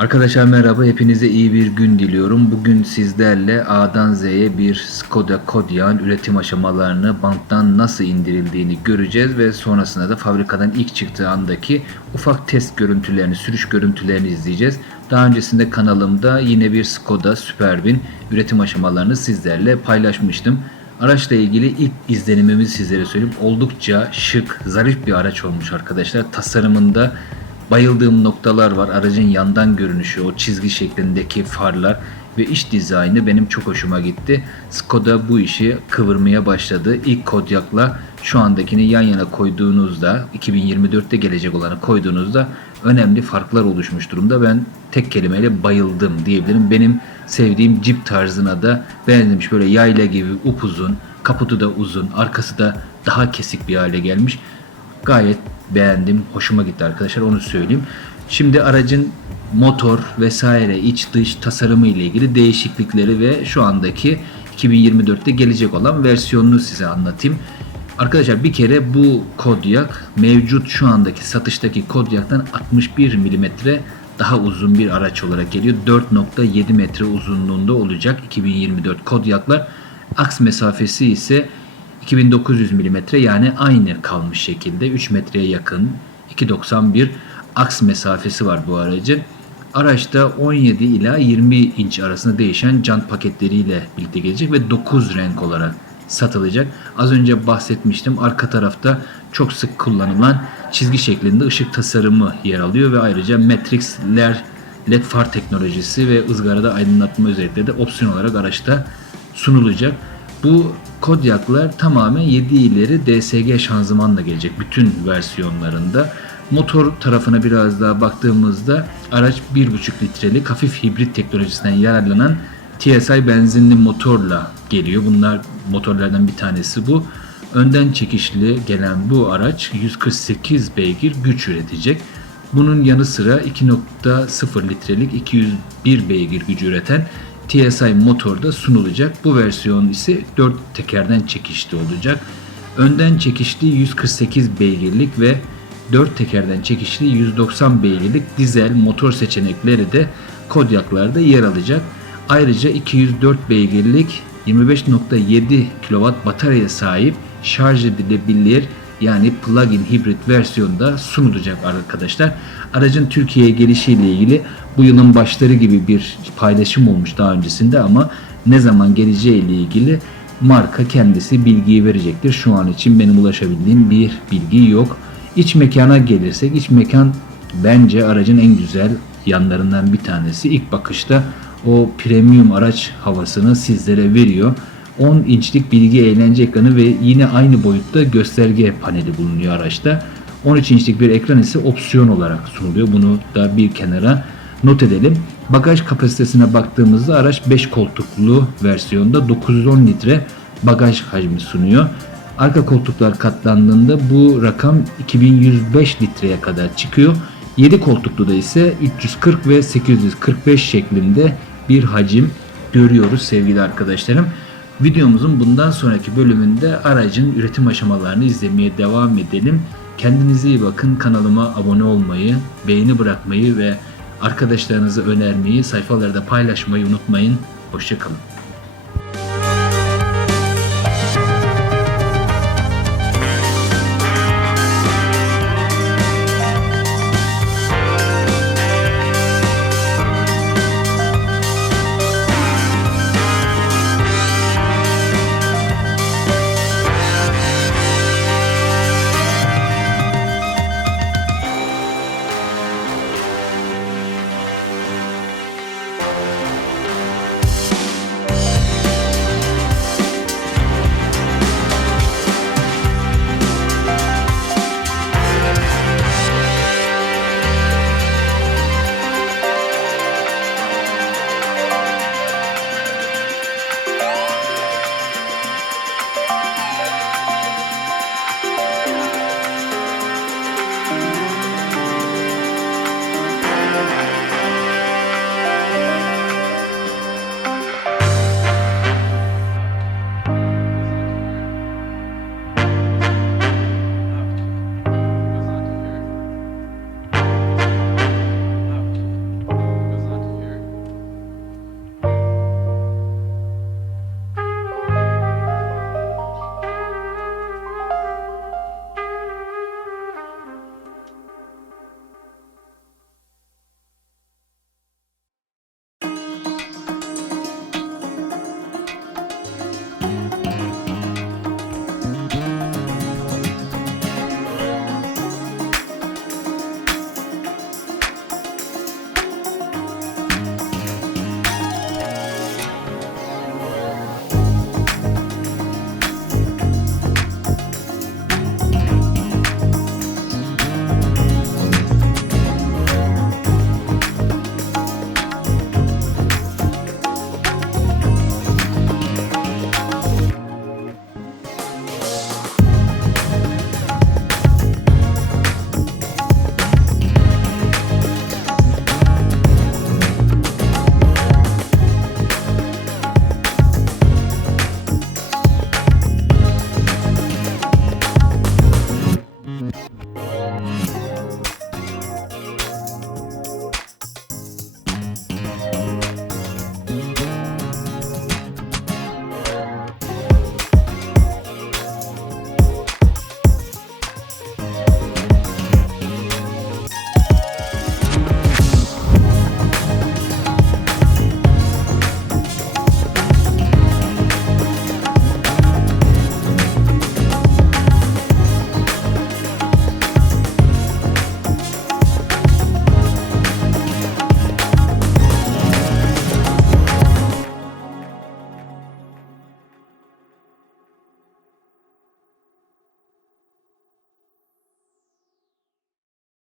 Arkadaşlar merhaba, hepinize iyi bir gün diliyorum. Bugün sizlerle A'dan Z'ye bir Skoda Kodiaq'ın üretim aşamalarını banttan nasıl indirildiğini göreceğiz ve sonrasında da fabrikadan ilk çıktığı andaki ufak test görüntülerini, sürüş görüntülerini izleyeceğiz. Daha öncesinde kanalımda yine bir Skoda Superb'in üretim aşamalarını sizlerle paylaşmıştım. Araçla ilgili ilk izlenimimi sizlere söyleyeyim. Oldukça şık, zarif bir araç olmuş arkadaşlar. Tasarımında Bayıldığım noktalar var. Aracın yandan görünüşü, o çizgi şeklindeki farlar ve iç dizaynı benim çok hoşuma gitti. Skoda bu işi kıvırmaya başladı. İlk Kodiaq'la şu andakini yan yana koyduğunuzda, 2024'te gelecek olanı koyduğunuzda önemli farklar oluşmuş durumda. Ben tek kelimeyle bayıldım diyebilirim. Benim sevdiğim Jeep tarzına da benzemiş. Böyle yayla gibi upuzun, kaputu da uzun, arkası da daha kesik bir hale gelmiş. Gayet beğendim. Hoşuma gitti arkadaşlar onu söyleyeyim. Şimdi aracın motor vesaire iç dış tasarımı ile ilgili değişiklikleri ve şu andaki 2024'te gelecek olan versiyonunu size anlatayım. Arkadaşlar bir kere bu Kodiaq mevcut şu andaki satıştaki Kodiaq'tan 61 mm daha uzun bir araç olarak geliyor. 4.7 metre uzunluğunda olacak 2024 Kodiaq'lar. Aks mesafesi ise 2900 mm yani aynı kalmış şekilde 3 metreye yakın 2.91 aks mesafesi var bu aracın. Araçta 17 ila 20 inç arasında değişen jant paketleriyle birlikte gelecek ve 9 renk olarak satılacak. Az önce bahsetmiştim arka tarafta çok sık kullanılan çizgi şeklinde ışık tasarımı yer alıyor ve ayrıca Matrix LED far teknolojisi ve ızgarada aydınlatma özellikleri de opsiyon olarak araçta sunulacak. Bu Kodiaq'lar tamamen 7 ileri DSG şanzımanla gelecek bütün versiyonlarında. Motor tarafına biraz daha baktığımızda araç 1.5 litrelik hafif hibrit teknolojisinden yararlanan TSI benzinli motorla geliyor. Bunlar motorlardan bir tanesi bu. Önden çekişli gelen bu araç 148 beygir güç üretecek. Bunun yanı sıra 2.0 litrelik 201 beygir gücü üreten TSI motorda sunulacak. Bu versiyon ise 4 tekerden çekişli olacak. Önden çekişli 148 beygirlik ve 4 tekerden çekişli 190 beygirlik dizel motor seçenekleri de Kodiaq'larda yer alacak. Ayrıca 204 beygirlik 25.7 kW bataryaya sahip şarj edilebilir yani plug-in hibrit versiyonda sunulacak arkadaşlar. Aracın Türkiye'ye gelişiyle ilgili bu yılın başları gibi bir paylaşım olmuş daha öncesinde ama ne zaman geleceği ile ilgili marka kendisi bilgiyi verecektir. Şu an için benim ulaşabildiğim bir bilgi yok. İç mekana gelirsek iç mekan bence aracın en güzel yanlarından bir tanesi. İlk bakışta o premium araç havasını sizlere veriyor. 10 inçlik bilgi eğlence ekranı ve yine aynı boyutta gösterge paneli bulunuyor araçta. 13 inçlik bir ekran ise opsiyon olarak sunuluyor. Bunu da bir kenara not edelim. Bagaj kapasitesine baktığımızda araç 5 koltuklu versiyonda 910 litre bagaj hacmi sunuyor. Arka koltuklar katlandığında bu rakam 2105 litreye kadar çıkıyor. 7 koltuklu da ise 340 ve 845 şeklinde bir hacim görüyoruz sevgili arkadaşlarım. Videomuzun bundan sonraki bölümünde aracın üretim aşamalarını izlemeye devam edelim. Kendinize iyi bakın. Kanalıma abone olmayı, beğeni bırakmayı ve arkadaşlarınıza önermeyi, sayfalarda paylaşmayı unutmayın. Hoşçakalın.